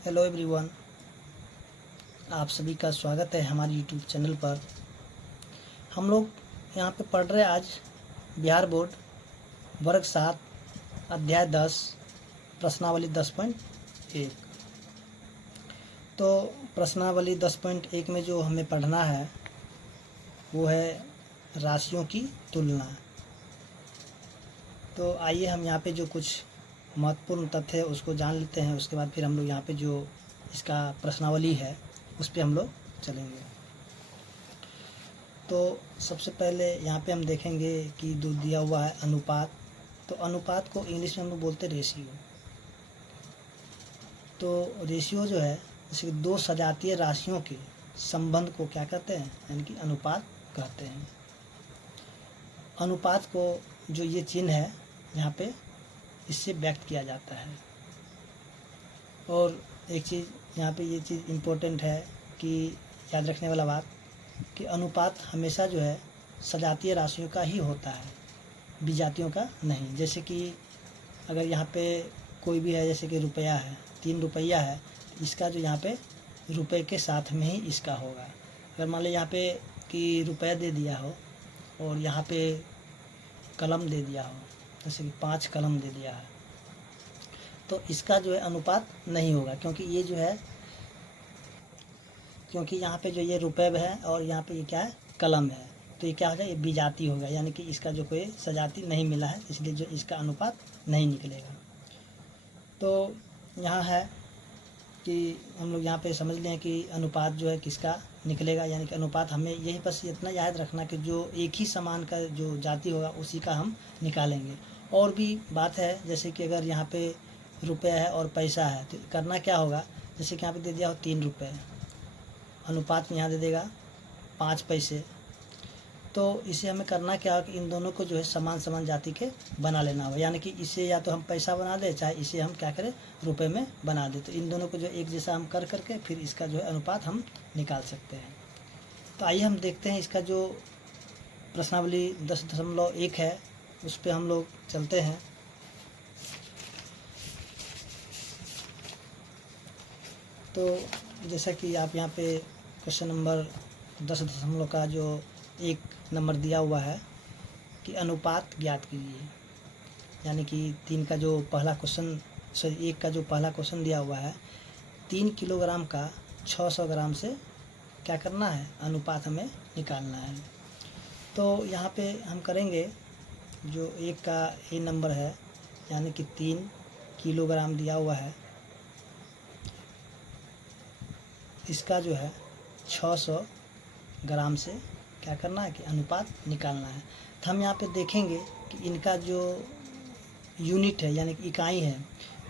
Hello everyone, आप सभी का स्वागत है हमारे यूट्यूब चैनल पर। हम लोग यहाँ पे पढ़ रहे हैं आज बिहार बोर्ड वर्ग 7 अध्याय 10 प्रश्नावली 10.1। तो प्रश्नावली 10.1 में जो हमें पढ़ना है वो है राशियों की तुलना। तो आइए हम यहाँ पे जो कुछ महत्वपूर्ण तथ्य है उसको जान लेते हैं। उसके बाद फिर हम लोग यहाँ पे जो इसका प्रश्नावली है उस पर हम लोग चलेंगे। तो सबसे पहले यहाँ पे हम देखेंगे कि जो दिया हुआ है अनुपात। तो अनुपात को इंग्लिश में हम लोग बोलते हैं रेशियो। तो रेशियो जो है जैसे कि दो सजातीय राशियों के संबंध को क्या कहते हैं, यानी कि अनुपात कहते हैं। अनुपात को जो ये चिन्ह है यहाँ पे इससे व्यक्त किया जाता है। और एक चीज़ यहाँ पे ये चीज़ इम्पोर्टेंट है कि याद रखने वाला बात कि अनुपात हमेशा जो है सजातीय राशियों का ही होता है, विजातियों का नहीं। जैसे कि अगर यहाँ पे कोई भी है, जैसे कि रुपया है, 3 रुपया है, इसका जो यहाँ पे रुपए के साथ में ही इसका होगा। अगर मान लो यहाँ पे कि रुपया दे दिया हो और यहाँ पे कलम दे दिया हो, जैसे कि 5 कलम दे दिया है, तो इसका जो है अनुपात नहीं होगा, क्योंकि ये जो है क्योंकि यहाँ पे जो ये रुपए है और यहाँ पे ये क्या है, कलम है, तो ये क्या हो जाएगा, ये विजाती होगा, यानी कि इसका जो कोई सजाती नहीं मिला है, इसलिए जो इसका अनुपात नहीं निकलेगा। तो यहाँ है कि हम लोग यहाँ पे समझ लें कि अनुपात जो है किसका निकलेगा, यानी कि अनुपात हमें यही बस इतना याद रखना कि जो एक ही समान का जो जाति होगा उसी का हम निकालेंगे। और भी बात है, जैसे कि अगर यहाँ पे रुपया है और पैसा है तो करना क्या होगा, जैसे कि यहाँ पे दे दिया हो 3 रुपये, अनुपात में यहाँ दे देगा 5 पैसे। तो इसे हमें करना क्या होगा कि इन दोनों को जो है समान समान जाति के बना लेना होगा, यानी कि इसे या तो हम पैसा बना दें, चाहे इसे हम क्या करें, रुपए में बना दें। तो इन दोनों को जो एक जैसा हम कर करके फिर इसका जो है अनुपात हम निकाल सकते हैं। तो आइए हम देखते हैं इसका जो प्रश्नावली 10.1 है उस पर हम लोग चलते हैं। तो जैसा कि आप यहाँ पे क्वेश्चन नंबर 10 का जो 1 नंबर दिया हुआ है कि अनुपात ज्ञात कीजिए, यानी कि 3 का जो पहला क्वेश्चन, सॉरी 1 का जो पहला क्वेश्चन दिया हुआ है, 3 किलोग्राम का 600 ग्राम से क्या करना है, अनुपात हमें निकालना है। तो यहाँ पे हम करेंगे जो 1 का ए नंबर है, यानी कि 3 किलोग्राम दिया हुआ है, इसका जो है 600 ग्राम से क्या करना है कि अनुपात निकालना है। तो हम यहाँ पे देखेंगे कि इनका जो यूनिट है, यानी कि इकाई है,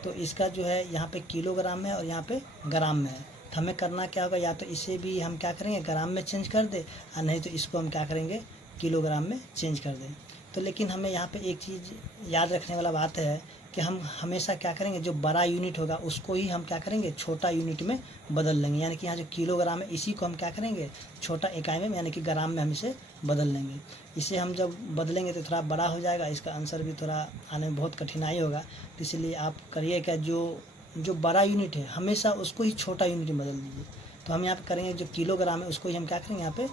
तो इसका जो है यहाँ पे किलोग्राम में और यहाँ पे ग्राम में है। तो हमें करना क्या होगा, या तो इसे भी हम क्या करेंगे ग्राम में चेंज कर दें, और नहीं तो इसको हम क्या करेंगे किलोग्राम में चेंज कर दें। तो लेकिन हमें यहाँ पे एक चीज़ याद रखने वाला बात है कि हम हमेशा क्या करेंगे, जो बड़ा यूनिट होगा उसको ही हम क्या करेंगे छोटा यूनिट में बदल लेंगे। यानी कि यहाँ जो किलोग्राम है इसी को हम क्या करेंगे छोटा इकाई में, यानी कि ग्राम में हम इसे बदल लेंगे। इसे हम जब बदलेंगे तो थोड़ा बड़ा हो जाएगा, इसका आंसर भी थोड़ा आने में बहुत कठिनाई होगा। तो इसलिए आप करिए क्या, जो बड़ा यूनिट है हमेशा उसको ही छोटा यूनिट में बदल दीजिए। तो हम यहाँ पे करेंगे जो किलोग्राम है उसको ही हम क्या करेंगे यहाँ पे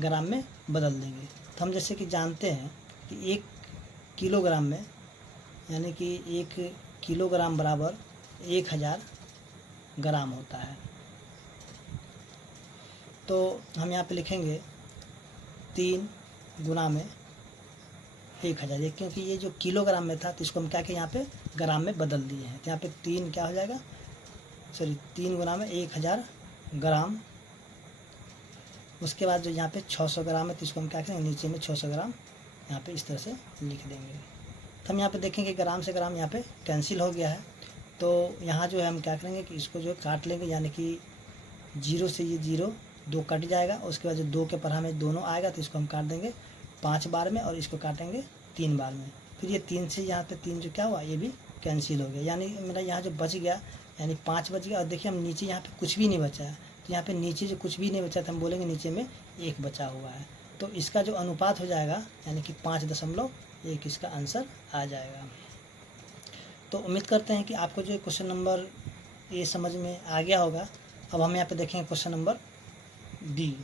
ग्राम में बदल देंगे। तो हम जैसे कि जानते हैं कि 1 किलोग्राम में, यानी कि 1 किलोग्राम बराबर 1000 ग्राम होता है। तो हम यहाँ पे लिखेंगे 3 गुना में 1000, क्योंकि ये जो किलोग्राम में था तो इसको हम क्या कि यहाँ पे ग्राम में बदल दिए हैं। तो यहाँ पे 3 क्या हो जाएगा, सॉरी 3 गुना में 1000 ग्राम। उसके बाद जो यहाँ पे 600 ग्राम है तो इसको हम क्या करेंगे नीचे में 600 ग्राम यहाँ पे इस तरह से लिख देंगे। तो हम यहाँ पे देखेंगे ग्राम से ग्राम यहाँ पे कैंसिल हो गया है। तो यहाँ जो है हम क्या करेंगे कि इसको जो काट लेंगे, यानी कि 0 से ये 0 2 कट जाएगा। उसके बाद जो 2 के पढ़ा में दोनों आएगा तो इसको हम काट देंगे 5 बार में, और इसको काटेंगे 3 बार में। फिर ये 3 से यहाँ पे 3 जो क्या हुआ ये भी कैंसिल हो गया, यानी मेरा यहाँ जो बच गया यानी 5 बच गया। और देखिए हम नीचे यहाँ पे कुछ भी नहीं बचा है, तो यहाँ पे नीचे जो कुछ भी नहीं बचा तो हम बोलेंगे नीचे में 1 बचा हुआ है। तो इसका जो अनुपात हो जाएगा यानी कि 5.1 इसका आंसर आ जाएगा। तो उम्मीद करते हैं कि आपको जो क्वेश्चन नंबर ये समझ में आ गया होगा। अब हम यहाँ पे देखेंगे क्वेश्चन नंबर बी।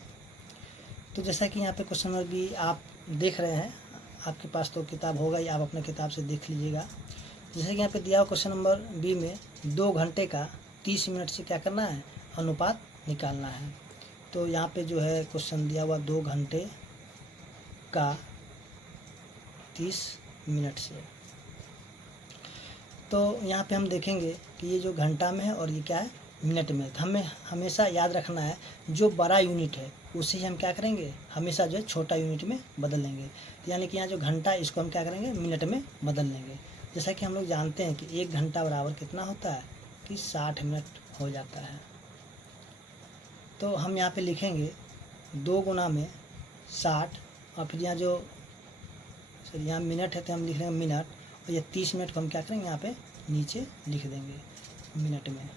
तो जैसा कि यहाँ पे क्वेश्चन नंबर बी आप देख रहे हैं, आपके पास तो किताब होगा ही, आप अपने किताब से देख लीजिएगा। जैसे कि यहाँ पे दिया हुआ क्वेश्चन नंबर बी में 2 घंटे का 30 मिनट से क्या करना है, अनुपात निकालना है। तो यहाँ पे जो है क्वेश्चन दिया हुआ 2 घंटे का 30 मिनट से। तो यहाँ पे हम देखेंगे कि ये जो घंटा में है और ये क्या है, मिनट में। तो हमें हमेशा याद रखना है जो बड़ा यूनिट है उसे ही हम क्या करेंगे, हमेशा जो है छोटा यूनिट में बदल लेंगे। यानी कि यहाँ जो घंटा है इसको हम क्या करेंगे, मिनट में बदल लेंगे। जैसा कि हम लोग जानते हैं कि 1 घंटा बराबर कितना होता है, कि 60 मिनट हो जाता है। तो हम यहाँ पे लिखेंगे 2 गुना में 60, और फिर यहाँ जो यहाँ मिनट है तो हम लिख लेंगे मिनट, और ये 30 मिनट को हम क्या करेंगे, यहाँ पे नीचे लिख देंगे मिनट में।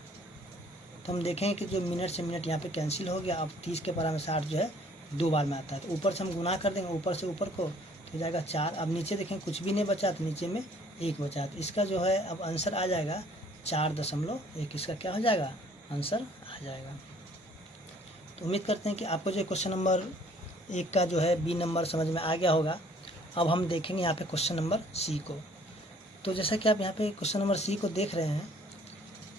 तो हम देखेंगे कि जो मिनट से मिनट यहाँ पे कैंसिल हो गया। अब 30 के पारा में 60 जो है 2 बार में आता है, तो ऊपर से हम गुना कर देंगे, ऊपर से ऊपर को तो जाएगा 4। अब नीचे देखेंगे कुछ भी नहीं बचा, तो नीचे में 1 बचा। तो इसका जो है अब आंसर आ जाएगा 4.1। इसका क्या हो जाएगा, आंसर आ जाएगा। तो उम्मीद करते हैं कि आपको जो क्वेश्चन नंबर 1 का जो है बी नंबर समझ में आ गया होगा। अब हम देखेंगे यहाँ पे क्वेश्चन नंबर सी को। तो जैसा कि आप यहाँ पे क्वेश्चन नंबर सी को देख रहे हैं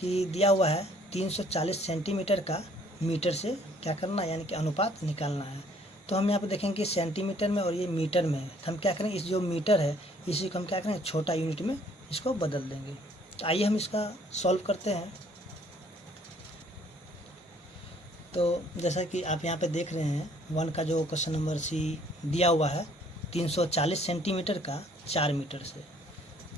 कि दिया हुआ है 340 सेंटीमीटर का मीटर से क्या करना है, यानी कि अनुपात निकालना है। तो हम यहाँ पे देखेंगे कि सेंटीमीटर में और ये मीटर में है। तो हम क्या करेंगे, इस जो मीटर है इसी को हम क्या करेंगे, छोटा यूनिट में इसको बदल देंगे। तो आइए हम इसका सॉल्व करते हैं। तो जैसा कि आप यहाँ पे देख रहे हैं 1 का जो क्वेश्चन नंबर सी दिया हुआ है 340 सेंटीमीटर का 4 मीटर से।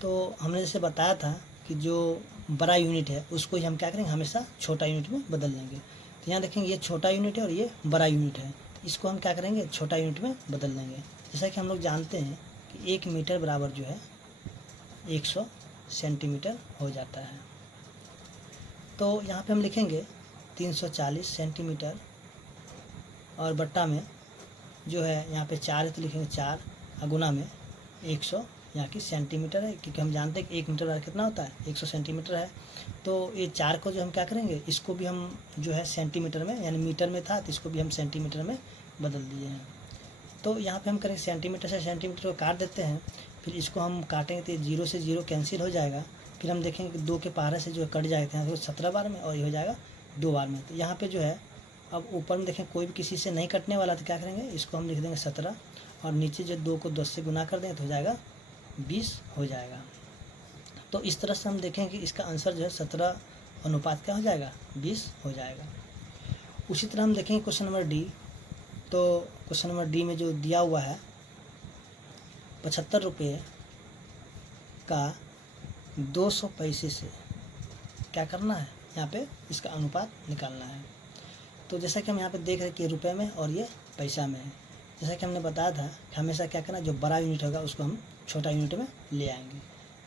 तो हमने जैसे बताया था कि जो बड़ा यूनिट है उसको ही हम क्या करेंगे, हमेशा छोटा यूनिट में बदल लेंगे। तो यहाँ देखेंगे ये छोटा यूनिट है और ये बड़ा यूनिट है, इसको हम क्या करेंगे, छोटा यूनिट में बदल लेंगे। जैसा कि हम लोग जानते हैं कि 1 मीटर बराबर जो है 100 सेंटीमीटर हो जाता है। तो यहाँ पे हम लिखेंगे 340 सेंटीमीटर और बट्टा में जो है यहाँ पे 4 है तो लिखेंगे 4, और गुना में 100 यहाँ की सेंटीमीटर है, क्योंकि हम जानते हैं कि 1 मीटर बराबर कितना होता है, 100 सेंटीमीटर है। तो ये 4 को जो हम क्या करेंगे, इसको भी हम जो है सेंटीमीटर में, यानी मीटर में था तो इसको भी हम सेंटीमीटर में बदल दिए हैं। तो यहाँ पे हम करेंगे सेंटीमीटर से सेंटीमीटर को काट देते हैं, फिर इसको हम काटेंगे तो 0 से 0 कैंसिल हो जाएगा। फिर हम देखेंगे कि 2 के पहाड़े से जो कट जाएगा यहाँ पे 17 बार में, और ये हो जाएगा 2 बार में। तो यहाँ पे जो है अब ऊपर में देखें कोई भी किसी से नहीं कटने वाला, तो क्या करेंगे, इसको हम लिख देंगे 17, और नीचे जो 2 को 10 से गुना कर देंगे तो हो जाएगा 20 हो जाएगा। तो इस तरह से हम देखें कि इसका आंसर जो है 17 अनुपात क्या हो जाएगा, 20 हो जाएगा। उसी तरह हम देखेंगे क्वेश्चन नंबर डी। तो क्वेश्चन नंबर डी में जो दिया हुआ है 75 रुपये का 200 पैसे से क्या करना है, यहाँ पे इसका अनुपात निकालना है। तो जैसा कि हम यहाँ पे देख रहे हैं कि रुपए में और ये पैसा में है। जैसा कि हमने बताया था कि हमेशा क्या करना, जो बड़ा यूनिट होगा उसको हम छोटा यूनिट में ले आएंगे।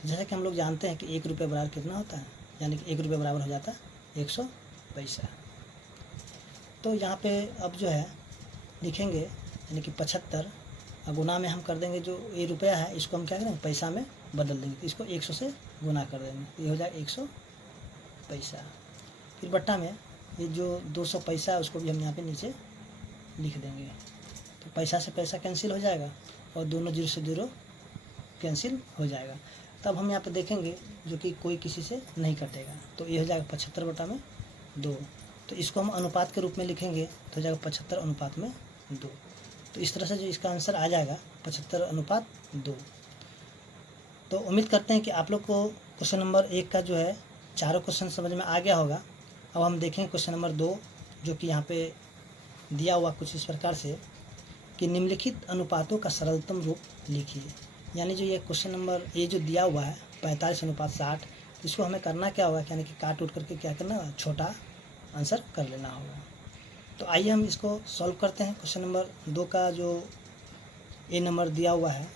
तो जैसा कि हम लोग जानते हैं कि 1 रुपये बराबर कितना होता है, यानी कि 1 रुपये बराबर हो जाता है 100 पैसा। तो यहाँ पे अब जो है लिखेंगे, यानी कि 75, और गुना में हम कर देंगे जो ये रुपया है इसको हम क्या करेंगे, पैसा में बदल देंगे। तो इसको 100 से गुना कर देंगे, ये हो जाएगा 100 पैसा। फिर बट्टा में ये जो 200 पैसा है उसको भी हम यहाँ पे नीचे लिख देंगे। तो पैसा से पैसा कैंसिल हो जाएगा और दोनों 0 से 0 कैंसिल हो जाएगा। तब हम यहाँ पे देखेंगे जो कि कोई किसी से नहीं कटेगा, तो ये हो जाएगा 75 बटा में 2। तो इसको हम अनुपात के रूप में लिखेंगे तो हो जाएगा 75 अनुपात में 2। तो इस तरह से जो इसका आंसर आ जाएगा 75 अनुपात 2। तो उम्मीद करते हैं कि आप लोग को क्वेश्चन नंबर 1 का जो है चारों क्वेश्चन समझ में आ गया होगा। अब हम देखेंगे क्वेश्चन नंबर 2, जो कि यहाँ पे दिया हुआ कुछ इस प्रकार से कि निम्नलिखित अनुपातों का सरलतम रूप लिखिए। यानी जो ये क्वेश्चन नंबर ये जो दिया हुआ है 45 अनुपात 60, इसको हमें करना क्या होगा, यानी कि काट उठ करके क्या करना, छोटा आंसर कर लेना होगा। तो आइए हम इसको सॉल्व करते हैं। क्वेश्चन नंबर 2 का जो ए नंबर दिया हुआ है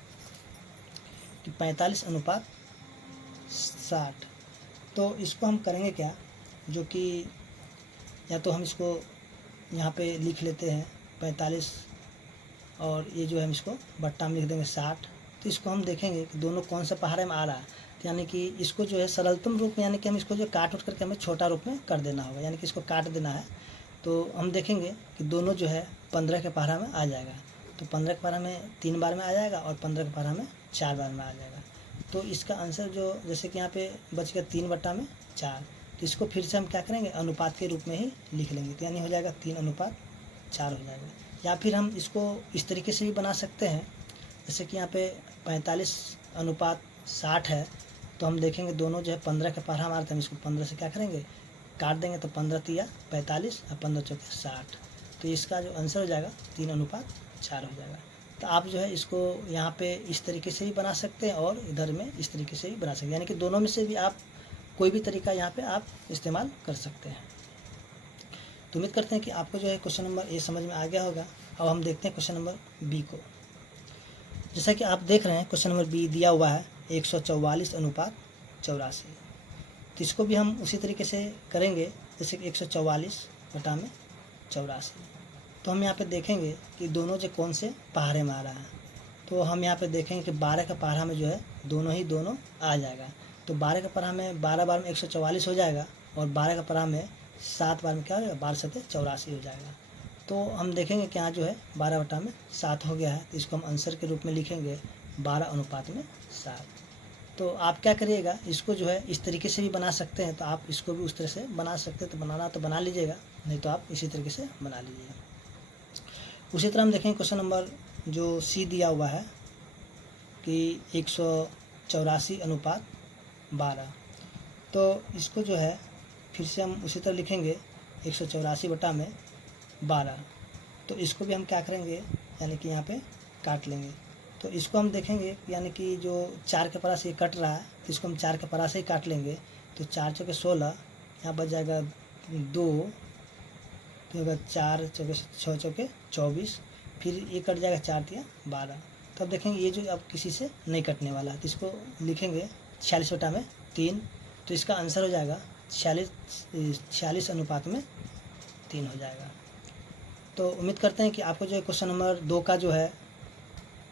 कि 45 अनुपात 60, तो इसको हम करेंगे क्या, जो कि या तो हम इसको यहाँ पे लिख लेते हैं 45, और ये जो है हम इसको बट्टा में लिख देंगे 60। तो इसको हम देखेंगे कि दोनों कौन सा पहाड़े में आ रहा है। तो यानी कि इसको जो है सरलतम रूप में, यानी कि हम इसको जो काट उठ करके हमें छोटा रूप में कर देना होगा, यानी कि इसको काट देना है। तो हम देखेंगे कि दोनों जो है 15 के पारा में आ जाएगा। तो 15 के पारा में 3 बार में आ जाएगा और 15 के पारा में 4 बार में आ जाएगा। तो इसका आंसर जो जैसे कि यहाँ पे बच गया 3/4, तो इसको फिर से हम क्या करेंगे, अनुपात के रूप में ही लिख लेंगे। तो यानी हो जाएगा 3:4 हो जाएगा। या फिर हम इसको इस तरीके से भी बना सकते हैं, जैसे कि यहाँ पे 45:60 है। तो हम देखेंगे दोनों जो है 15 के पारा मारते हैं, हम इसको 15 से क्या करेंगे, काट देंगे। तो 15×3=45 और 15×4=60। तो इसका जो आंसर हो जाएगा 3:4 हो जाएगा। तो आप जो है इसको यहाँ पे इस तरीके से भी बना सकते हैं और इधर में इस तरीके से भी बना सकते हैं, यानी कि दोनों में से भी आप कोई भी तरीका यहाँ पे आप इस्तेमाल कर सकते हैं। तो उम्मीद करते हैं कि आपको जो है क्वेश्चन नंबर ए समझ में आ गया होगा। अब हम देखते हैं क्वेश्चन नंबर बी को। जैसा कि आप देख रहे हैं क्वेश्चन नंबर बी दिया हुआ है 144:84। तो इसको भी हम उसी तरीके से करेंगे जैसे कि 144/84। तो हम यहाँ पे देखेंगे कि दोनों जो कौन से पहाड़े में आ रहा है। तो हम यहाँ पे देखेंगे कि 12 का पहाड़ा में जो है दोनों आ जाएगा। तो 12 का पहाड़ा में 12 बार में 144 हो जाएगा और 12 का पहाड़ा में 7 बार में क्या हो जाएगा, 12×7=84 हो जाएगा। तो हम देखेंगे कि यहाँ जो है 12/7 हो गया है। तो इसको हम आंसर के रूप में लिखेंगे 12:7। तो आप क्या करिएगा, इसको जो है इस तरीके से भी बना सकते हैं। तो आप इसको भी उस तरह से बना सकते हैं, तो बनाना तो बना लीजिएगा, नहीं तो आप इसी तरीके से बना लीजिएगा। उसी तरह हम देखेंगे क्वेश्चन नंबर जो सी दिया हुआ है कि 184:12। तो इसको जो है फिर से हम उसी तरह लिखेंगे 184/12। तो इसको भी हम क्या करेंगे, यानी कि यहाँ पे काट लेंगे। तो इसको हम देखेंगे यानी कि जो 4 के पारा से ये कट रहा है, तो इसको हम 4 के पारा से ही काट लेंगे। तो 4×4=16, यहाँ बच जाएगा 2, तो होगा 4×6=24, फिर ये कट जाएगा 4×3=12। तो अब देखेंगे ये जो अब किसी से नहीं कटने वाला है, तो इसको लिखेंगे 46/3। तो इसका आंसर हो जाएगा 46:3 हो जाएगा। तो उम्मीद करते हैं कि आपको जो है क्वेश्चन नंबर 2 का जो है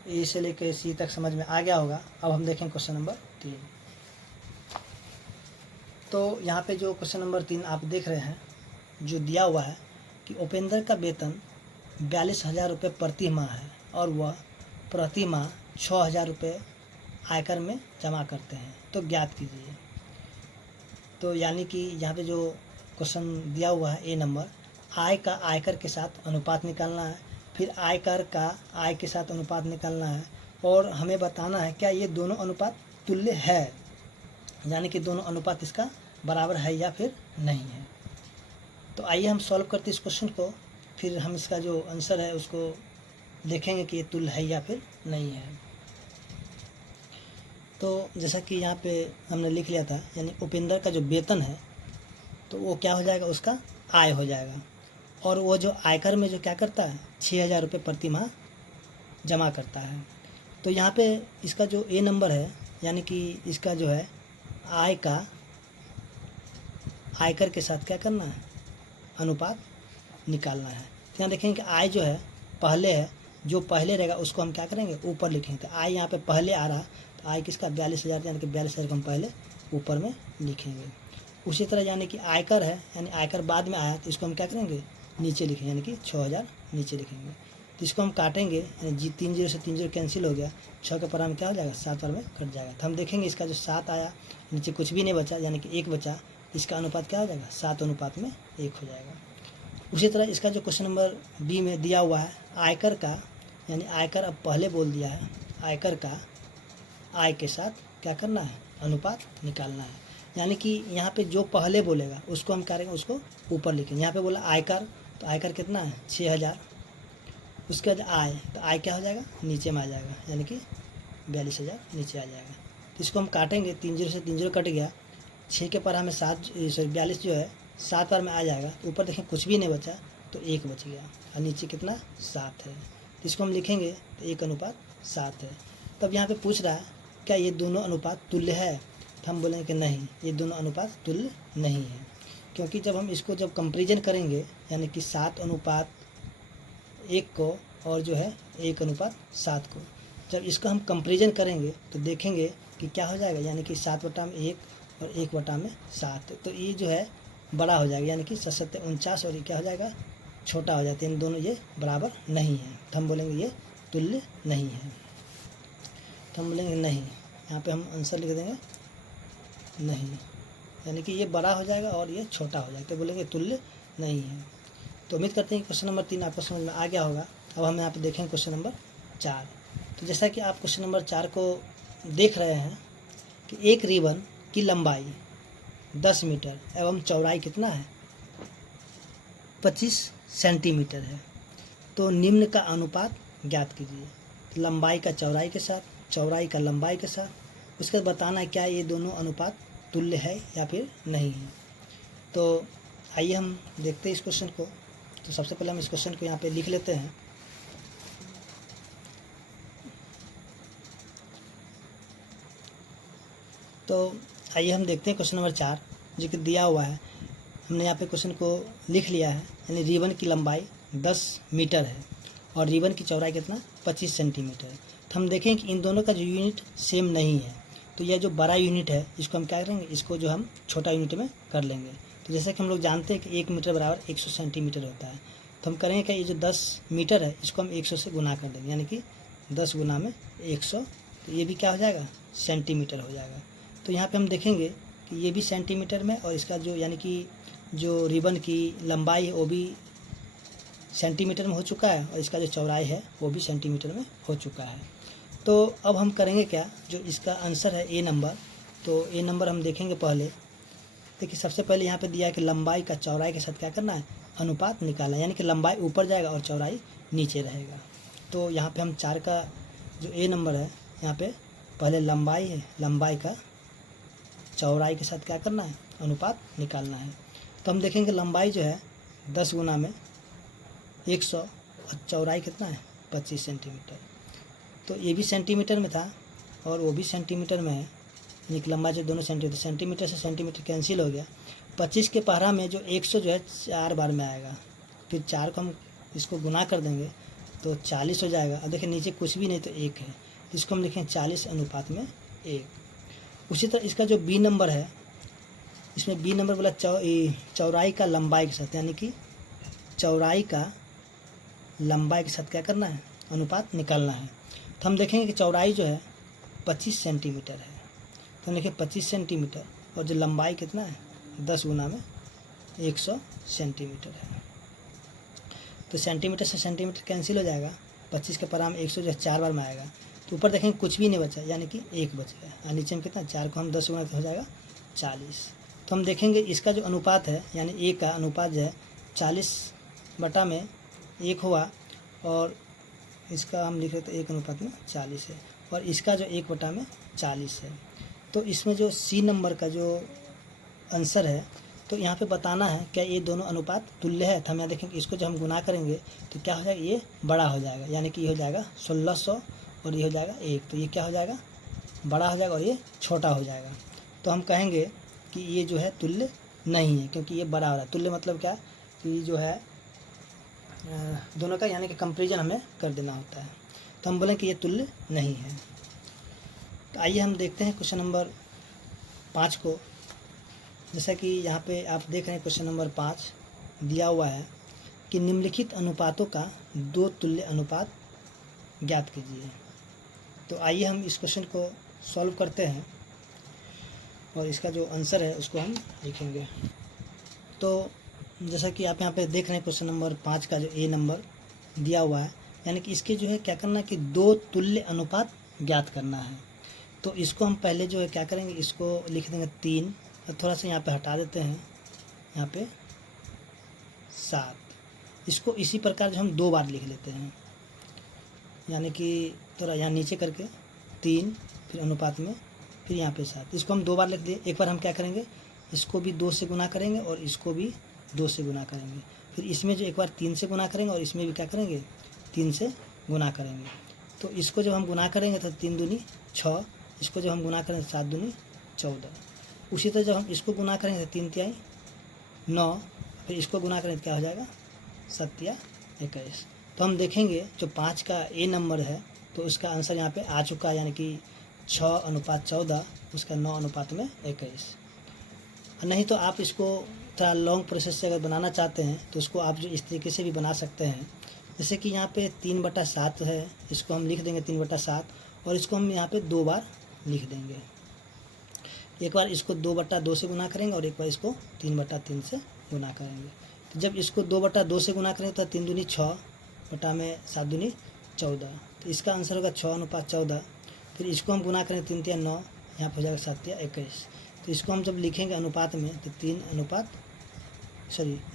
ए से लेकर सी तक समझ में आ गया होगा। अब हम देखें क्वेश्चन नंबर 3। तो यहाँ पे जो क्वेश्चन नंबर 3 आप देख रहे हैं, जो दिया हुआ है कि उपेंद्र का वेतन 42,000 रुपये प्रति माह है और वह प्रति माह 6,000 रुपये आयकर में जमा करते हैं, तो ज्ञात कीजिए। तो यानी कि यहाँ पे जो क्वेश्चन दिया हुआ है ए नंबर, आय का आयकर के साथ अनुपात निकालना है, फिर आयकर का आय के साथ अनुपात निकालना है और हमें बताना है क्या ये दोनों अनुपात तुल्य है, यानी कि दोनों अनुपात इसका बराबर है या फिर नहीं है। तो आइए हम सॉल्व करते इस क्वेश्चन को, फिर हम इसका जो आंसर है उसको देखेंगे कि ये तुल्य है या फिर नहीं है। तो जैसा कि यहाँ पे हमने लिख लिया था, यानी उपेंद्र का जो वेतन है तो वो क्या हो जाएगा, उसका आय हो जाएगा। और वो जो आयकर में जो क्या करता है, 6,000 रुपये प्रति माह जमा करता है। तो यहाँ पे इसका जो ए नंबर है, यानी कि इसका जो है आय का आयकर के साथ क्या करना है, अनुपात निकालना है। तो यहाँ देखेंगे कि आय जो है पहले है, जो पहले रहेगा उसको हम क्या करेंगे, ऊपर लिखेंगे। तो आय यहाँ पे पहले आ रहा, तो आय किसका 42,000, यानी कि 42,000 को हम पहले ऊपर में लिखेंगे। उसी तरह यानी कि आयकर है, यानी आयकर बाद में आया, तो इसको हम क्या करेंगे, नीचे लिखेंगे, यानी कि 6,000 नीचे लिखेंगे। तो इसको हम काटेंगे, यानी 3 0 से 3 0 कैंसिल हो गया, 6 के पारा में क्या हो जाएगा, 7 बार में कट जाएगा। तो हम देखेंगे इसका जो 7 आया, नीचे कुछ भी नहीं बचा, यानी कि 1 बचा। इसका अनुपात क्या हो जाएगा, 7:1 हो जाएगा। उसी तरह इसका जो क्वेश्चन नंबर बी में दिया हुआ है, आयकर का, यानी आयकर अब पहले बोल दिया है, आयकर का आय के साथ क्या करना है, अनुपात निकालना है। यानी कि यहाँ पे जो पहले बोलेगा उसको हम करेंगे, उसको ऊपर लिखेंगे। यहाँ पे बोला आयकर, तो आयकर कितना है, 6,000। उसके बाद आय, तो आय क्या हो जाएगा, नीचे में आ जाएगा, यानी कि 42,000 नीचे आ जाएगा। तो इसको हम काटेंगे, 3 0 से 3 0 कट गया, 6 के पारा में 42 जो है 7 बार में आ जाएगा। तो ऊपर देखें कुछ भी नहीं बचा, तो 1 बच गया और नीचे कितना 7 है। तो इसको हम लिखेंगे तो 1:7 है। तब यहाँ पे पूछ रहा है क्या ये दोनों अनुपात तुल्य है, तो हम बोलेंगे कि नहीं, ये दोनों अनुपात तुल्य नहीं है। क्योंकि जब हम इसको जब कंपेरिजन करेंगे, यानी कि 7:1 को और जो है 1:7 को, जब इसका हम कंपेरिजन करेंगे तो देखेंगे कि क्या हो जाएगा, यानी कि 7/1 और 1/7। तो ये जो है बड़ा हो जाएगा, यानी कि 7×7 और ये क्या हो जाएगा, छोटा हो जाता है। इन दोनों ये बराबर नहीं है, तो हम बोलेंगे ये तुल्य नहीं है। तो हम बोलेंगे नहीं, यहाँ पे हम आंसर लिख देंगे नहीं, यानी कि ये बड़ा हो जाएगा और ये छोटा हो जाएगा, तो बोलेंगे तुल्य नहीं है। तो उम्मीद करते हैं कि क्वेश्चन नंबर 3 आपको समझ में आ गया होगा। अब हम यहाँ पे देखेंगे क्वेश्चन नंबर 4। तो जैसा कि आप क्वेश्चन नंबर 4 को देख रहे हैं कि एक रिबन की लंबाई 10 मीटर एवं चौड़ाई कितना है, 25 सेंटीमीटर है। तो निम्न का अनुपात ज्ञात कीजिए। तो लंबाई का चौड़ाई के साथ, चौड़ाई का लंबाई के साथ, उसके बाद बताना है क्या ये दोनों अनुपात तुल्य है या फिर नहीं है। तो आइए हम देखते हैं इस क्वेश्चन को। तो सबसे पहले हम इस क्वेश्चन को यहाँ पे लिख लेते हैं। तो आइए हम देखते हैं क्वेश्चन नंबर 4 जो कि दिया हुआ है। हमने यहाँ पे क्वेश्चन को लिख लिया है, यानी रिबन की लंबाई 10 मीटर है और रिबन की चौड़ाई कितना, 25 सेंटीमीटर है। तो हम देखें कि इन दोनों का जो यूनिट सेम नहीं है, तो यह जो बड़ा यूनिट है इसको हम क्या करेंगे, इसको जो हम छोटा यूनिट में कर लेंगे। तो जैसे कि हम लोग जानते हैं कि 1 मीटर बराबर 100 सेंटीमीटर होता है, तो हम करेंगे कि ये जो 10 मीटर है इसको हम 100 से गुना कर देंगे, यानी कि 10 गुना में 100, तो ये भी क्या हो जाएगा, सेंटीमीटर हो जाएगा। तो यहाँ पे हम देखेंगे कि ये भी सेंटीमीटर में, और इसका जो यानी कि जो रिबन की लंबाई है वो भी सेंटीमीटर में हो चुका है, और इसका जो चौड़ाई है वो भी सेंटीमीटर में हो चुका है। तो अब हम करेंगे क्या, जो इसका आंसर है ए नंबर, तो ए नंबर हम देखेंगे पहले। देखिए सबसे पहले यहाँ पे दिया है कि लंबाई का चौड़ाई के साथ क्या करना है, अनुपात निकालना है, यानी कि लंबाई ऊपर जाएगा और चौड़ाई नीचे रहेगा। तो यहाँ पे हम 4 का जो ए नंबर है, यहाँ पे पहले लंबाई है, लंबाई का चौड़ाई के साथ क्या करना है, अनुपात निकालना है। तो हम देखेंगे लंबाई जो है 10 गुना में 100 और चौड़ाई कितना है, 25 सेंटीमीटर। तो ये भी सेंटीमीटर में था और वो भी सेंटीमीटर में है, यानी कि लंबाई जो दोनों सेंटीमीटर, सेंटीमीटर से सेंटीमीटर कैंसिल हो गया। 25 के पहरा में जो 100 जो है 4 बार में आएगा, फिर 4 को हम इसको गुना कर देंगे तो 40 हो जाएगा। अब देखिए नीचे कुछ भी नहीं तो 1 है, इसको हम लिखें 40 अनुपात में 1। उसी तरह इसका जो बी नंबर है, इसमें बी नंबर बोला चौड़ाई का लंबाई के साथ, यानी कि चौड़ाई का लंबाई के साथ क्या करना है, अनुपात निकालना है। तो हम देखेंगे कि चौड़ाई जो है 25 सेंटीमीटर है, तो हम लिखें 25 सेंटीमीटर, और जो लंबाई कितना है 10 गुना में 100 सेंटीमीटर है। तो सेंटीमीटर से सेंटीमीटर कैंसिल हो जाएगा, 25 के पराम 100 जो 4 बार में आएगा, तो ऊपर देखेंगे कुछ भी नहीं बचा, यानी कि 1 बच गया, और नीचे में कितना, 4 को हम 10 गुना हो जाएगा 40। तो हम देखेंगे इसका जो अनुपात है, यानी ए का अनुपात जो है 40/1 हुआ, और इसका हम लिख रहे तो 1:40 है, और इसका जो 1/40 है। तो इसमें जो सी नंबर का जो आंसर है, तो यहाँ पे बताना है क्या ये दोनों अनुपात तुल्य है। तो हम यहाँ देखेंगे इसको जब हम गुना करेंगे तो क्या हो जाएगा, ये बड़ा हो जाएगा, यानी कि ये हो जाएगा 1600 और ये हो जाएगा 1, तो ये क्या हो जाएगा, बड़ा हो जाएगा और ये छोटा हो जाएगा। तो हम कहेंगे कि ये जो है तुल्य नहीं है, क्योंकि ये बड़ा हो रहा है। तुल्य मतलब क्या, कि जो है दोनों का यानी कि कंपेरिजन हमें कर देना होता है। तो हम बोलें कि ये तुल्य नहीं है। तो आइए हम देखते हैं क्वेश्चन नंबर 5 को। जैसा कि यहाँ पे आप देख रहे हैं क्वेश्चन नंबर 5 दिया हुआ है कि निम्नलिखित अनुपातों का 2 तुल्य अनुपात ज्ञात कीजिए। तो आइए हम इस क्वेश्चन को सॉल्व करते हैं और इसका जो आंसर है उसको हम लिखेंगे। तो जैसा कि आप यहाँ पे देख रहे हैं क्वेश्चन नंबर 5 का जो ए नंबर दिया हुआ है, यानी कि इसके जो है क्या करना है कि 2 तुल्य अनुपात ज्ञात करना है। तो इसको हम पहले जो है क्या करेंगे, इसको लिख देंगे 3, और थोड़ा सा यहाँ पे हटा देते हैं, यहाँ पे 7। इसको इसी प्रकार जो हम 2 बार लिख लेते हैं, यानी कि थोड़ा यहाँ नीचे करके 3, फिर अनुपात में, फिर यहाँ पे 7। इसको हम 2 बार लिख दिए। एक बार हम क्या करेंगे, इसको भी 2 से गुना करेंगे और इसको भी 2 से गुना करेंगे, फिर इसमें जो एक बार 3 से गुना करेंगे और इसमें भी क्या करेंगे, 3 से गुना करेंगे। तो इसको जब हम गुना करेंगे तो 3 दूनी 6, इसको जब हम गुना करेंगे 7 दूनी 14। उसी तरह जब हम इसको गुना करेंगे तो 3 तिहाई 9, फिर इसको गुना करेंगे तो क्या हो जाएगा, 7 या 21। तो हम देखेंगे जो 5 का ए नंबर है तो उसका आंसर यहाँ पे आ चुका है, यानी कि 6:14, उसका 9:21। नहीं तो आप इसको थोड़ा लॉन्ग प्रोसेस से अगर बनाना चाहते हैं तो इसको आप जो इस तरीके से भी बना सकते हैं। जैसे कि यहाँ पे 3/7 है, इसको हम लिख देंगे 3/7, और इसको हम यहाँ पे 2 बार लिख देंगे। एक बार इसको 2/2 से गुना करेंगे और एक बार इसको 3/3 से गुना करेंगे। तो जब इसको 2/2 से गुना करेंगे तो 3 दूनी 6 बटा में 7 दूनी 14, तो इसका आंसर होगा 6:14। फिर इसको हम गुना करें 3 × 9, यहाँ पर हो जाएगा 7 × 21। तो इसको हम जब लिखेंगे अनुपात में तो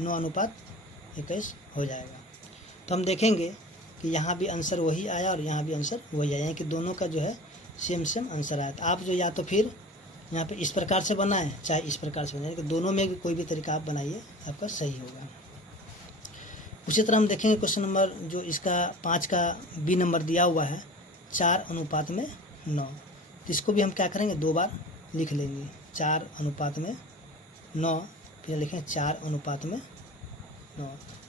9:21 हो जाएगा। तो हम देखेंगे कि यहाँ भी आंसर वही आया और यहाँ भी आंसर वही आया, यानी कि दोनों का जो है सेम आंसर आया। तो आप जो या तो फिर यहाँ पे इस प्रकार से बनाएं, चाहे इस प्रकार से बनाएं, कि दोनों में कोई भी तरीका आप बनाइए, आपका सही होगा। उसी तरह हम देखेंगे क्वेश्चन नंबर जो इसका 5 का बी नंबर दिया हुआ है 4:9। तो इसको भी हम क्या करेंगे 2 बार लिख लेंगे, 4:9, फिर लिखेंगे 4:9।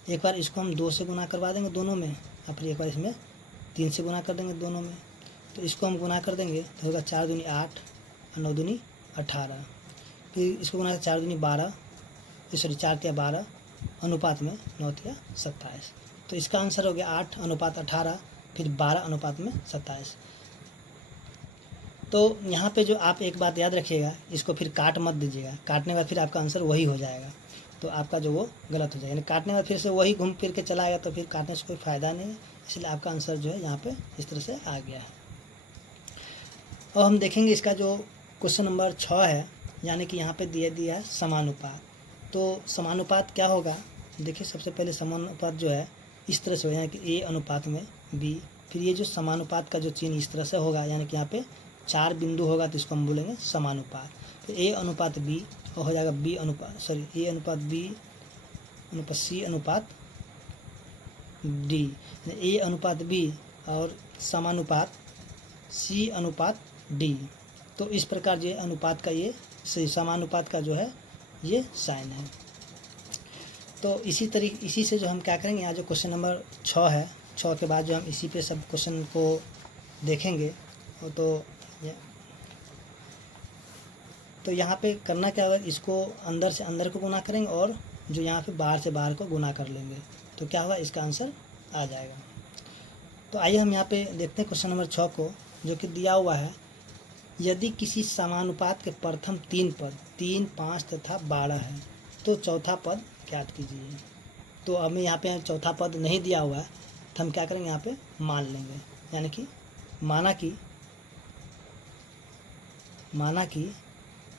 एक बार इसको हम 2 से गुना करवा देंगे दोनों में, और फिर एक बार इसमें 3 से गुना कर देंगे दोनों में। तो इसको हम गुना कर देंगे तो होगा 4 दूनी 8 और 9 दूनी 18। फिर इसको गुना 4 दूनी 12, 4 × 12 अनुपात में 9 × 27। तो इसका आंसर हो गया 8:18, फिर 12:27। तो यहाँ पे जो आप एक बात याद रखिएगा, इसको फिर काट मत दीजिएगा, काटने के बाद फिर आपका आंसर वही हो जाएगा, तो आपका जो वो गलत हो जाएगा। यानी काटने के बाद फिर से वही घूम फिर के चला आएगा, तो फिर काटने से कोई फ़ायदा नहीं है, इसलिए आपका आंसर जो है यहाँ पे इस तरह से आ गया है। और हम देखेंगे इसका जो क्वेश्चन नंबर 6 है, यानी कि यहाँ पे दिया है समानुपात। तो समानुपात क्या होगा, देखिए सबसे पहले समानुपात जो है इस तरह से हो, यानी कि A अनुपात में B। फिर ये जो समानुपात का जो चिन्ह इस तरह से होगा, यानी कि यहाँ पे 4 बिंदु होगा, तो इसको हम बोलेंगे समानुपात। तो A अनुपात B हो जाएगा A अनुपात B अनुपात C अनुपात D, A अनुपात B और समानुपात C अनुपात D। तो इस प्रकार जो अनुपात का ये समानुपात का जो है ये साइन है। तो इसी से जो हम क्या करेंगे, यहाँ जो क्वेश्चन नंबर 6 है, 6 के बाद जो हम इसी पे सब क्वेश्चन को देखेंगे। तो यहाँ पे करना क्या होगा, इसको अंदर से अंदर को गुना करेंगे और जो यहाँ पे बाहर से बाहर को गुना कर लेंगे, तो क्या होगा, इसका आंसर आ जाएगा। तो आइए हम यहाँ पे देखते हैं क्वेश्चन नंबर 6 को, जो कि दिया हुआ है, यदि किसी समानुपात के प्रथम 3 पद 3, 5 तथा 12 है तो चौथा पद ज्ञात कीजिए। तो हमें यहाँ पे चौथा पद नहीं दिया हुआ है, तो हम क्या करेंगे, यहाँ पे मान लेंगे, यानी कि माना कि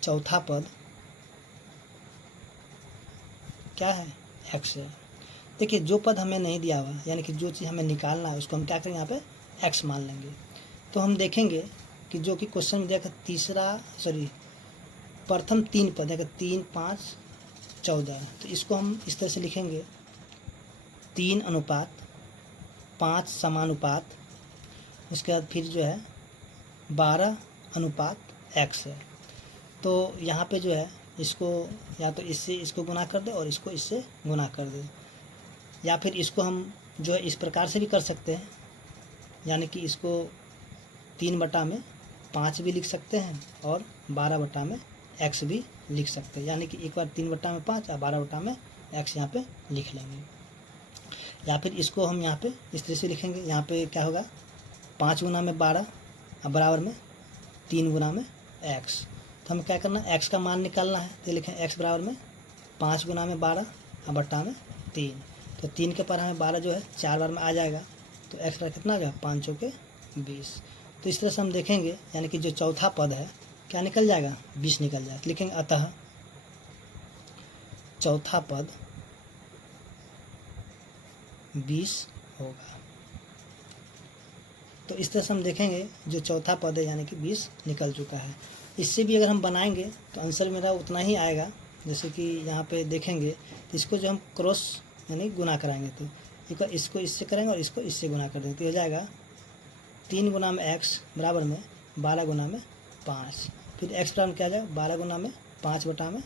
चौथा पद क्या है, x है। देखिए जो पद हमें नहीं दिया हुआ, यानी कि जो चीज़ हमें निकालना है उसको हम क्या करेंगे, यहाँ पे x मान लेंगे। तो हम देखेंगे कि जो कि क्वेश्चन में देखा प्रथम 3 पद है, 3, 5, 14। तो इसको हम इस तरह से लिखेंगे 3 अनुपात 5 समानुपात, उसके बाद फिर जो है 12 अनुपात x है। तो यहाँ पे जो है इसको या तो इससे इसको गुना कर दे और इसको इससे गुना कर दे, या फिर इसको हम जो है इस प्रकार से भी कर सकते हैं, यानी कि इसको 3/5 भी लिख सकते हैं और 12/x भी लिख सकते हैं, यानी कि एक बार 3/5 और 12/x यहाँ पे लिख लेंगे। या फिर इसको हम यहाँ पे इस तरह से लिखेंगे, यहाँ पे क्या होगा, 5 × 12 और बराबर में 3 × x। तो हमें क्या करना है, x का मान निकालना है, तो लिखें x बराबर में 5 × 12 और बट्टा में 3। तो 3 के पर हमें 12 जो है 4 बार में आ जाएगा, तो x का कितना आ जाएगा, 5 × 4 = 20। तो इस तरह से हम देखेंगे, यानी कि जो चौथा पद है क्या निकल जाएगा, 20 निकल जाएगा। तो लिखेंगे अतः चौथा पद 20 होगा। तो इस तरह से हम देखेंगे जो चौथा पद है यानी कि 20 निकल चुका है। इससे भी अगर हम बनाएंगे तो आंसर मेरा उतना ही आएगा। जैसे कि यहाँ पे देखेंगे तो इसको जो हम क्रॉस यानी गुना कराएंगे तो इसको इससे करेंगे और इसको इससे गुना कर देंगे तो हो जाएगा 3 गुना में x बराबर में 12 गुना में 5। फिर x बराबर क्या आ जाएगा 12 गुना में 5 बटा में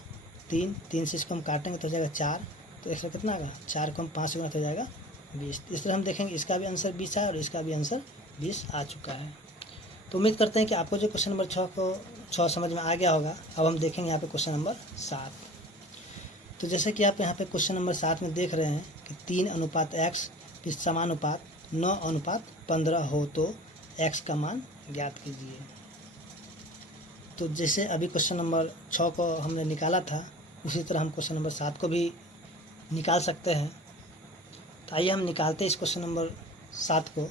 3 से इसको हम काटेंगे तो हो जाएगा 4। तो x का कितना आएगा 4 को हम 5 से गुना तो हो जाएगा 20। इस तरह हम देखेंगे इसका भी आंसर 20 है और इसका भी आंसर 20 आ चुका है। तो उम्मीद करते हैं कि आपको जो क्वेश्चन नंबर 6 समझ में आ गया होगा। अब हम देखेंगे यहाँ पे क्वेश्चन नंबर 7। तो जैसे कि आप यहाँ पे क्वेश्चन नंबर 7 में देख रहे हैं कि 3:x फिर समानुपात 9:15 हो तो x का मान ज्ञात कीजिए। तो जैसे अभी क्वेश्चन नंबर 6 को हमने निकाला था, उसी तरह हम क्वेश्चन नंबर 7 को भी निकाल सकते हैं। तो आइए हम निकालते हैं इस क्वेश्चन नंबर 7 को।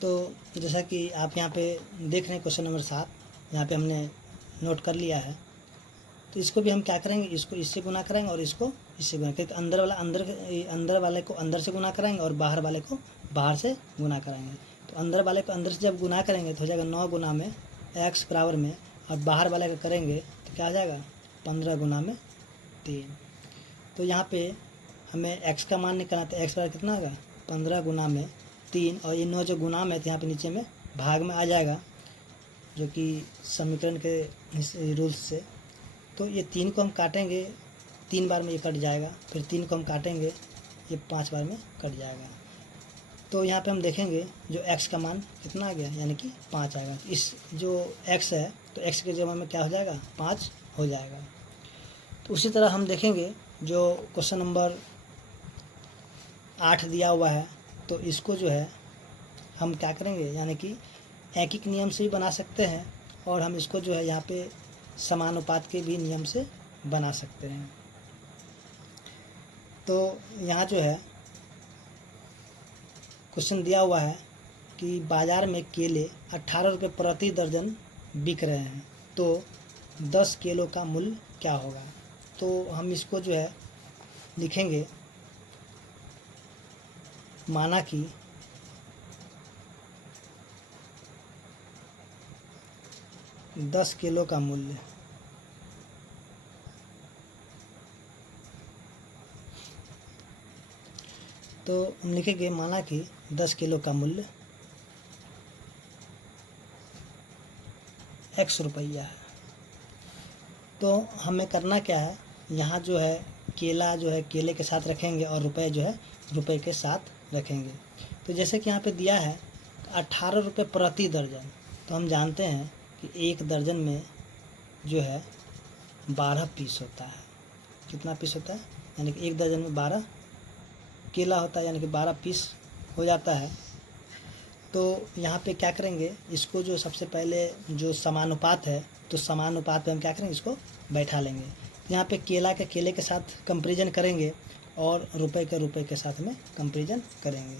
तो जैसा कि आप यहाँ पे देख रहे हैं क्वेश्चन नंबर 7 यहाँ पे हमने नोट कर लिया है। तो इसको भी हम क्या करेंगे, इसको इससे गुना करेंगे और इसको इससे गुना, क्योंकि अंदर वाले को अंदर से गुना कराएंगे और बाहर वाले को बाहर से गुना कराएंगे। तो अंदर वाले को अंदर से जब गुना करेंगे तो हो जाएगा 9 गुना में x बराबर में, और बाहर वाले का करेंगे तो क्या आ जाएगा 15 गुना में 3। तो यहाँ पे हमें x का मान निकालना, तो x बराबर कितना होगा 15 गुना में 3, और ये 9 जो गुना में तो यहाँ पे नीचे में भाग में आ जाएगा, जो कि समीकरण के रूल्स से। तो ये 3 को हम काटेंगे, 3 बार में ये कट जाएगा, फिर 3 को हम काटेंगे, ये 5 बार में कट जाएगा। तो यहाँ पे हम देखेंगे जो x का मान कितना आ गया, यानी कि 5 आएगा। इस जो x है तो x के जगह में क्या हो जाएगा 5 हो जाएगा। तो उसी तरह हम देखेंगे जो क्वेश्चन नंबर 8 दिया हुआ है, तो इसको जो है हम क्या करेंगे, यानी कि ऐकिक नियम से भी बना सकते हैं, और हम इसको जो है यहाँ पे समानुपात के भी नियम से बना सकते हैं। तो यहाँ जो है क्वेश्चन दिया हुआ है कि बाज़ार में केले 18 रुपये प्रति दर्जन बिक रहे हैं, तो 10 किलो का मूल्य क्या होगा। तो हम इसको जो है लिखेंगे, माना कि 10 किलो का मूल्य, तो हम लिखेंगे माना कि 10 किलो का मूल्य x रुपया है। तो हमें करना क्या है, यहाँ जो है केला जो है केले के साथ रखेंगे और रुपये जो है रुपये के साथ रखेंगे। तो जैसे कि यहाँ पे दिया है 18 रुपये प्रति दर्जन, तो हम जानते हैं कि एक दर्जन में जो है 12 पीस होता है। कितना पीस होता है, यानी कि एक दर्जन में 12 केला होता है, यानी कि 12 पीस हो जाता है। तो यहाँ पे क्या करेंगे, इसको जो सबसे पहले जो समानुपात है, तो समानुपात पे हम क्या करेंगे, इसको बैठा लेंगे। तो यहाँ पे केला के केले के साथ कंपेरिजन करेंगे और रुपए के साथ में कंपेरिजन करेंगे।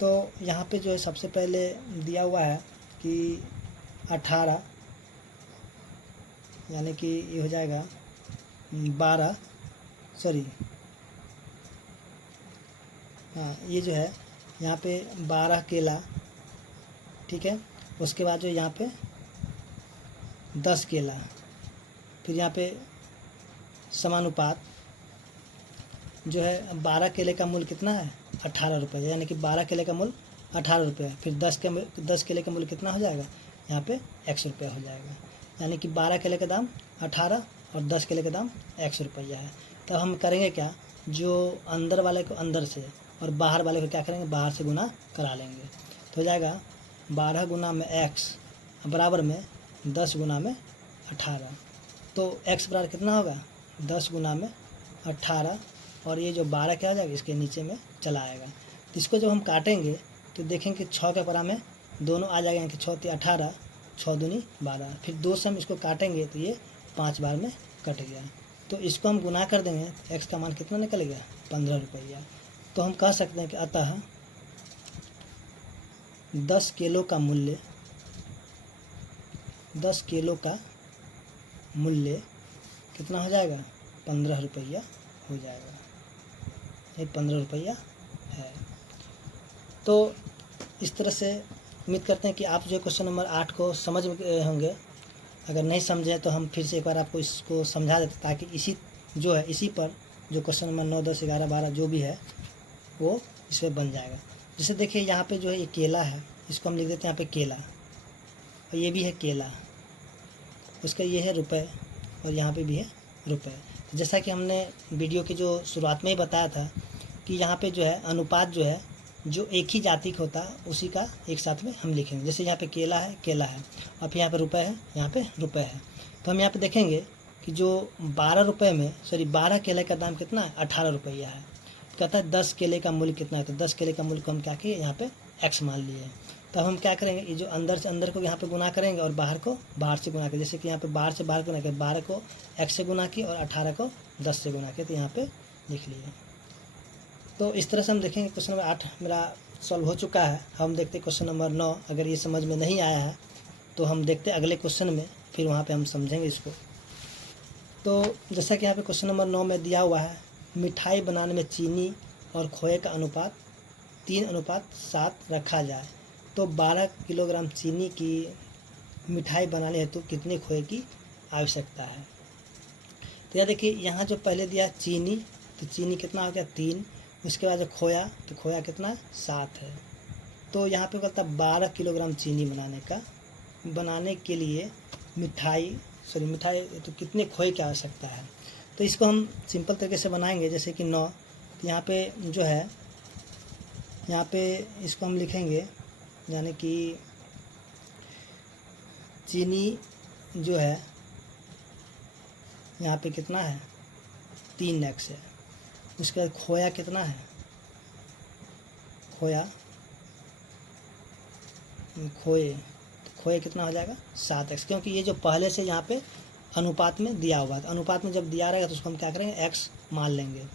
तो यहाँ पे जो है सबसे पहले दिया हुआ है कि 18, यानी कि ये हो जाएगा 12, सॉरी हाँ, ये जो है यहाँ पे 12 केला, ठीक है। उसके बाद जो यहाँ पे 10 केला, फिर यहाँ पे समानुपात जो है 12 केले का मूल्य कितना है 18 रुपये, यानी कि 12 केले का मूल्य 18 रुपये है। फिर 10 केले का मूल्य कितना हो जाएगा, यहाँ पे x रुपया हो जाएगा, यानी कि 12 केले का दाम 18 और 10 केले का दाम x रुपया है। तो हम करेंगे क्या, जो अंदर वाले को अंदर से और बाहर वाले को क्या करेंगे, बाहर से गुना करा लेंगे। तो हो जाएगा 12 गुना में x बराबर में 10 गुना में 18। तो x बराबर कितना होगा 10 गुना में 18, और ये जो 12 क्या हो जाएगा इसके नीचे में चला आएगा। तो इसको जब हम काटेंगे तो देखेंगे 6 के परा में दोनों आ जाएगा, कि 6 × 18, 6 दूनी 12, फिर 2 से हम इसको काटेंगे तो ये 5 बार में कट गया। तो इसको हम गुना कर देंगे, x का मान कितना निकल गया 15 रुपया। तो हम कह सकते हैं कि अतः 10 किलो का मूल्य 10 किलो का मूल्य कितना हो जाएगा 15 रुपया हो जाएगा। ये 15 रुपया है। तो इस तरह से उम्मीद करते हैं कि आप जो क्वेश्चन नंबर 8 को समझ गए होंगे। अगर नहीं समझे तो हम फिर से एक बार आपको इसको समझा देते, ताकि इसी पर जो क्वेश्चन नंबर 9, 10, 11, 12 जो भी है वो इस पर बन जाएगा। जैसे देखिए यहाँ पे जो है ये केला है, इसको हम लिख देते हैं यहाँ पे केला, और ये भी है केला, उसका ये है रुपए, और यहाँ पे भी है रुपए। तो जैसा कि हमने वीडियो की जो शुरुआत में ही बताया था कि यहाँ पे जो है अनुपात जो है जो एक ही जाति का होता है उसी का एक साथ में हम लिखेंगे। जैसे यहाँ पे केला है, केला है, और फिर यहाँ पे रुपए है, यहाँ पे रुपए है। तो हम यहाँ पे देखेंगे कि जो 12 रुपये में 12 केले का दाम कितना है, 18 रुपया है। कहता है 10 केले का मूल्य कितना है, तो 10 केले का मूल्य को हम क्या किए, यहाँ पे x मान लिए। तब हम क्या करेंगे, ये जो अंदर से अंदर को यहाँ पे गुना करेंगे और बाहर को बाहर से गुना करेंगे। जैसे कि यहाँ पे बाहर से बाहर गुना किया, 12 को x से गुना किया और 18 को 10 से गुना किया, तो यहाँ पे लिख लिए। तो इस तरह से हम देखेंगे क्वेश्चन नंबर 8 मेरा सॉल्व हो चुका है। हम देखते हैं क्वेश्चन नंबर 9। अगर ये समझ में नहीं आया है तो हम देखते हैं अगले क्वेश्चन में, फिर वहाँ पे हम समझेंगे इसको। तो जैसा कि यहाँ पे क्वेश्चन नंबर 9 में दिया हुआ है, मिठाई बनाने में चीनी और खोए का अनुपात 3:7 रखा जाए तो 12 किलोग्राम चीनी की मिठाई बनाने हेतु कितने खोए की आवश्यकता है। तो यह देखिए, यहाँ जो पहले दिया चीनी, तो चीनी कितना हो गया 3, उसके बाद जो खोया, तो खोया कितना 7 है। तो यहाँ पे कहता है 12 किलोग्राम चीनी बनाने के लिए मिठाई तो कितने खोए की आवश्यकता है। तो इसको हम सिंपल तरीके से बनाएंगे। जैसे कि 9, तो यहाँ पे जो है, यहाँ पे इसको हम लिखेंगे, यानी कि चीनी जो है यहाँ पे कितना है 3x है। उसके बाद खोया कितना है, खोए कितना हो जाएगा 7x, क्योंकि ये जो पहले से यहाँ पे अनुपात में दिया हुआ है। अनुपात में जब दिया रहेगा तो उसको हम क्या करेंगे, x मान लेंगे।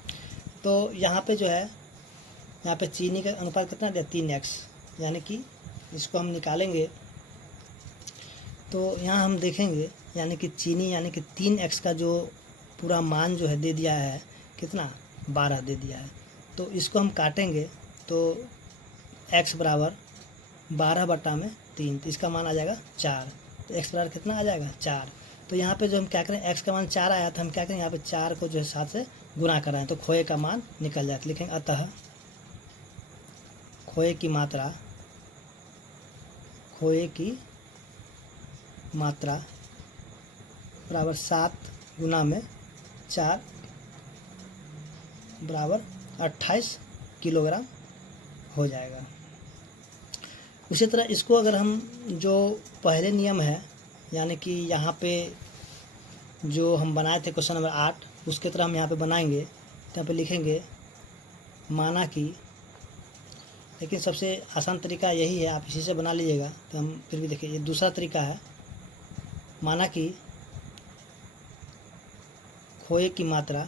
तो यहाँ पे जो है, यहाँ पे चीनी का अनुपात कितना दिया 3x, यानी कि इसको हम निकालेंगे तो यहाँ हम देखेंगे, यानी कि चीनी यानी कि 3x का जो पूरा मान जो है दे दिया है, कितना 12 दे दिया है। तो इसको हम काटेंगे तो x बराबर 12/3, तो इसका मान आ जाएगा 4। तो x बराबर कितना आ जाएगा 4। तो यहाँ पे जो हम क्या करें, x का मान 4 आया, तो हम क्या करें, यहाँ पे 4 को जो है 7 से गुना कर रहे हैं, तो खोए का मान निकल जाता है। लिखेंगे अतः खोए की मात्रा बराबर 7 गुना में 4 बराबर 28 किलोग्राम हो जाएगा। उसी तरह इसको अगर हम जो पहले नियम है, यानी कि यहाँ पे जो हम बनाए थे क्वेश्चन नंबर 8, उसके तरह हम यहाँ पे बनाएंगे। तो यहाँ पे लिखेंगे माना कि, लेकिन सबसे आसान तरीका यही है, आप इसी से बना लीजिएगा। तो हम फिर भी देखिए, ये दूसरा तरीका है। माना कि खोए की मात्रा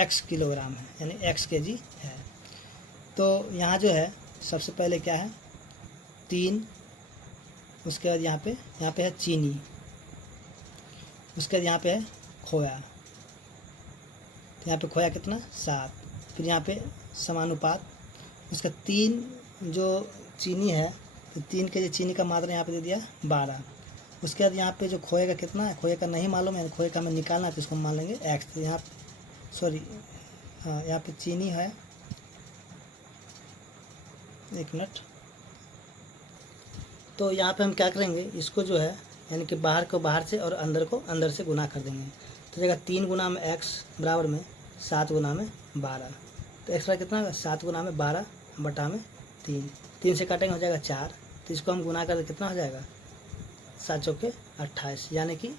x किलोग्राम है, यानी x kg है। तो यहाँ जो है सबसे पहले क्या है 3, उसके बाद यहाँ पे है चीनी, उसके बाद यहाँ पे है खोया, तो यहाँ पे खोया कितना 7, फिर यहाँ पे समानुपात, उसका 3 जो चीनी है, तो 3 के चीनी का मात्रा यहाँ पे दे दिया 12। उसके बाद यहाँ पे जो खोए का कितना है, खोए का नहीं मालूम है, खोए का हमें निकालना है, तो इसको मान लेंगे x। तो यहाँ यहाँ पे चीनी है, 1 मिनट। तो यहाँ पे हम क्या करेंगे, इसको जो है यानी कि बाहर को बाहर से और अंदर को अंदर से गुना कर देंगे। तो जगह 3 गुना में x बराबर में 7 गुना में 12, तो एक्स्ट्रा कितना होगा 7 गुना में 12/3, 3 से काटेंगे हो जाएगा 4। तो इसको हम गुना कर कितना हो जाएगा 7 चौके 28, यानी कि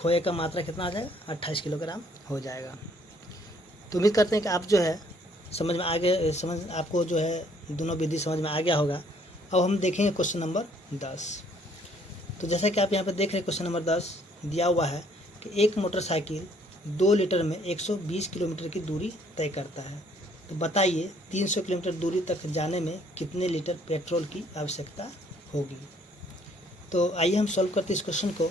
खोए का मात्रा कितना आ जाएगा 28 किलोग्राम हो जाएगा। तो उम्मीद करते हैं कि आप जो है समझ में आ गए, आपको जो है दोनों विधि समझ में आ गया होगा। अब हम देखेंगे क्वेश्चन नंबर 10। तो जैसा कि आप यहाँ पे देख रहे हैं, क्वेश्चन नंबर 10 दिया हुआ है कि एक मोटरसाइकिल 2 लीटर में 120 किलोमीटर की दूरी तय करता है। तो बताइए 300 किलोमीटर दूरी तक जाने में कितने लीटर पेट्रोल की आवश्यकता होगी। तो आइए हम सॉल्व करते इस क्वेश्चन को।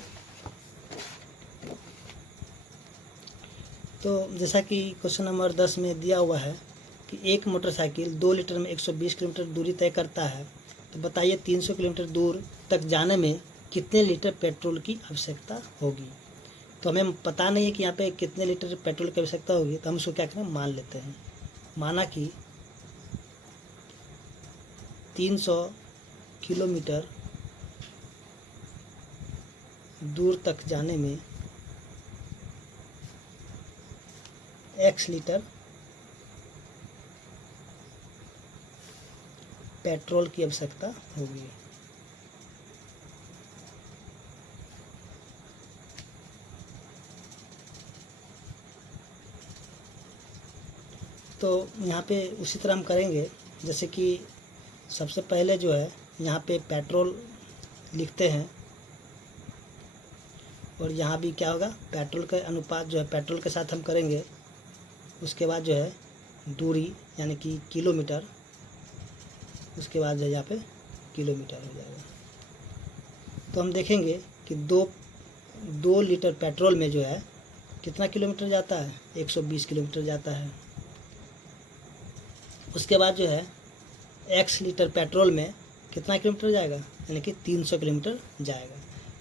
तो जैसा कि क्वेश्चन नंबर 10 में दिया हुआ है कि एक मोटरसाइकिल 2 लीटर में 120 किलोमीटर दूरी तय करता है, तो बताइए 300 किलोमीटर दूर तक जाने में कितने लीटर पेट्रोल की आवश्यकता होगी। तो हमें पता नहीं है कि यहाँ पे कितने लीटर पेट्रोल की आवश्यकता होगी, तो हम उसको क्या करें मान लेते हैं। माना कि 300 किलोमीटर दूर तक जाने में x लीटर पेट्रोल की आवश्यकता होगी। तो यहाँ पे उसी तरह हम करेंगे, जैसे कि सबसे पहले जो है यहाँ पे पेट्रोल लिखते हैं, और यहाँ भी क्या होगा, पेट्रोल का अनुपात जो है पेट्रोल के साथ हम करेंगे। उसके बाद जो है दूरी यानी कि किलोमीटर, उसके बाद जो है यहाँ पे किलोमीटर हो जाएगा। तो हम देखेंगे कि दो लीटर पेट्रोल में जो है कितना किलोमीटर जाता है, 120 किलोमीटर जाता है। उसके बाद जो है x लीटर पेट्रोल में कितना किलोमीटर जाएगा, यानी कि 300 किलोमीटर जाएगा।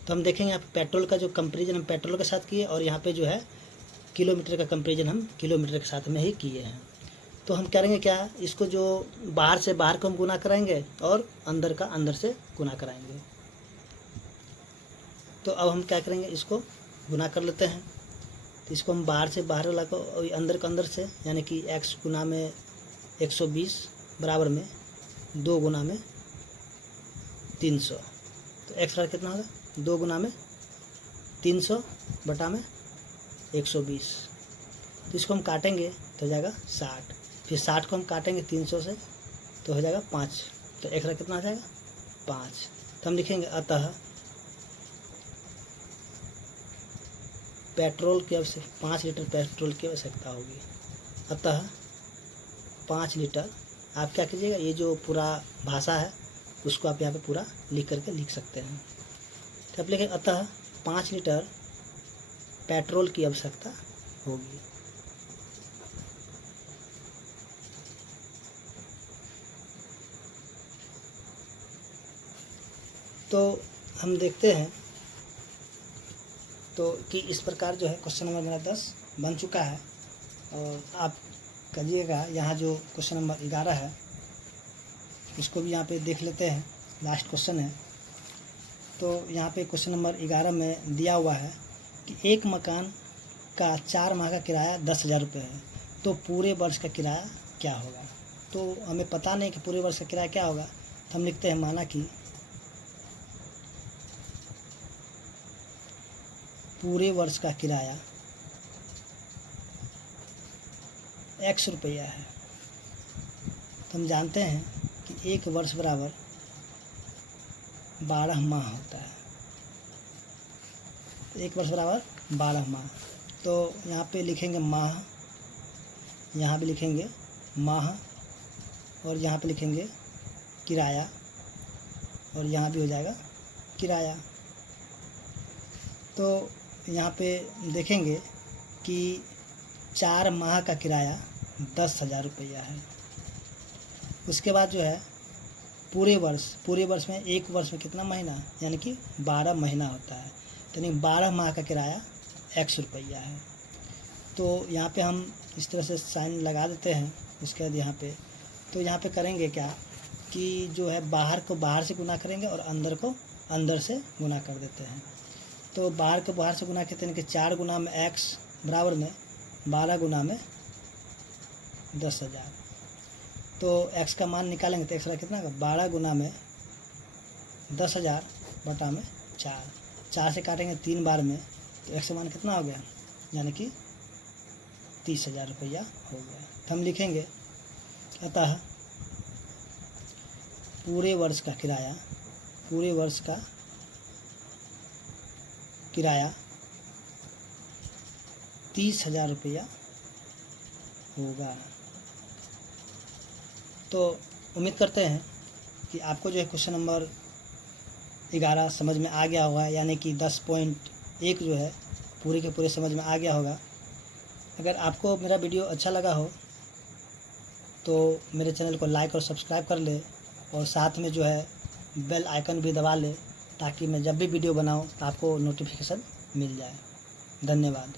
तो हम देखेंगे यहाँ पे पेट्रोल का जो कंपेरिजन हम पेट्रोल के साथ किए, और यहाँ पे जो है किलोमीटर का कंपेरिजन हम किलोमीटर के साथ में ही किए हैं। तो हम करेंगे क्या, इसको जो बाहर से बाहर को हम गुना कराएंगे और अंदर का अंदर से गुना कराएंगे। तो अब हम क्या करेंगे, इसको गुना कर लेते हैं। तो इसको हम बाहर से बाहर वाला को और अंदर का अंदर से, यानी कि x गुना में 120 बराबर में 2 गुना में 300। तो x बराबर कितना होगा, 2 गुना में 300 बटा में 120। तो इसको हम काटेंगे तो हो जाएगा 60, फिर 60 को हम काटेंगे 300 से तो हो जाएगा 5। तो x बराबर कितना आ जाएगा, 5। तो हम लिखेंगे अतः पेट्रोल की आवश्यकता 5 लीटर पेट्रोल की आवश्यकता होगी। अतः 5 लीटर, आप क्या कीजिएगा, ये जो पूरा भाषा है उसको आप यहाँ पे पूरा लिख करके लिख सकते हैं। तो आप लिखें अतः 5 लीटर पेट्रोल की आवश्यकता होगी। तो हम देखते हैं तो कि इस प्रकार जो है क्वेश्चन नंबर मेरा 10 बन चुका है। और आप करिएगा, यहाँ जो क्वेश्चन नंबर 11 है इसको भी यहाँ पे देख लेते हैं, लास्ट क्वेश्चन है। तो यहाँ पे क्वेश्चन नंबर 11 में दिया हुआ है कि एक मकान का 4 माह का किराया 10,000 रुपये है, तो पूरे वर्ष का किराया क्या होगा। तो हमें पता नहीं कि पूरे वर्ष का किराया क्या होगा। तो हम लिखते हैं, माना कि पूरे वर्ष का किराया x रुपया है। तो हम जानते हैं कि एक वर्ष बराबर 12 माह होता है। तो एक वर्ष बराबर 12 माह। तो यहाँ पे लिखेंगे माह, यहाँ भी लिखेंगे माह, और यहाँ पे लिखेंगे किराया, और यहाँ भी हो जाएगा किराया। तो यहाँ पे देखेंगे कि 4 माह का किराया 10,000 रुपया है। उसके बाद जो है पूरे वर्ष में, एक वर्ष में कितना महीना, यानी कि 12 महीना होता है। तो यानी 12 माह का किराया x रुपया है। तो यहाँ पे हम इस तरह से साइन लगा देते हैं। उसके बाद यहाँ पे तो यहाँ पे करेंगे क्या कि जो है बाहर को बाहर से गुना करेंगे और अंदर को अंदर से गुना कर देते हैं। तो बाहर को बाहर से गुना करते हैं कि 4 गुना में x बराबर में 12 गुना में 10,000। तो x का मान निकालेंगे तो x कितना होगा, 12 गुना में 10,000 बटा में 4 से काटेंगे 3 बार में, तो x का मान कितना हो गया, यानी कि 30,000 रुपया हो गया। तो हम लिखेंगे अतः पूरे वर्ष का किराया 30,000 रुपया होगा। तो उम्मीद करते हैं कि आपको जो है क्वेश्चन नंबर 11 समझ में आ गया होगा, यानी कि 10.1 जो है पूरे के पूरे समझ में आ गया होगा। अगर आपको मेरा वीडियो अच्छा लगा हो तो मेरे चैनल को लाइक और सब्सक्राइब कर ले, और साथ में जो है बेल आइकन भी दबा ले, ताकि मैं जब भी वीडियो बनाऊं तो आपको नोटिफिकेशन मिल जाए। धन्यवाद।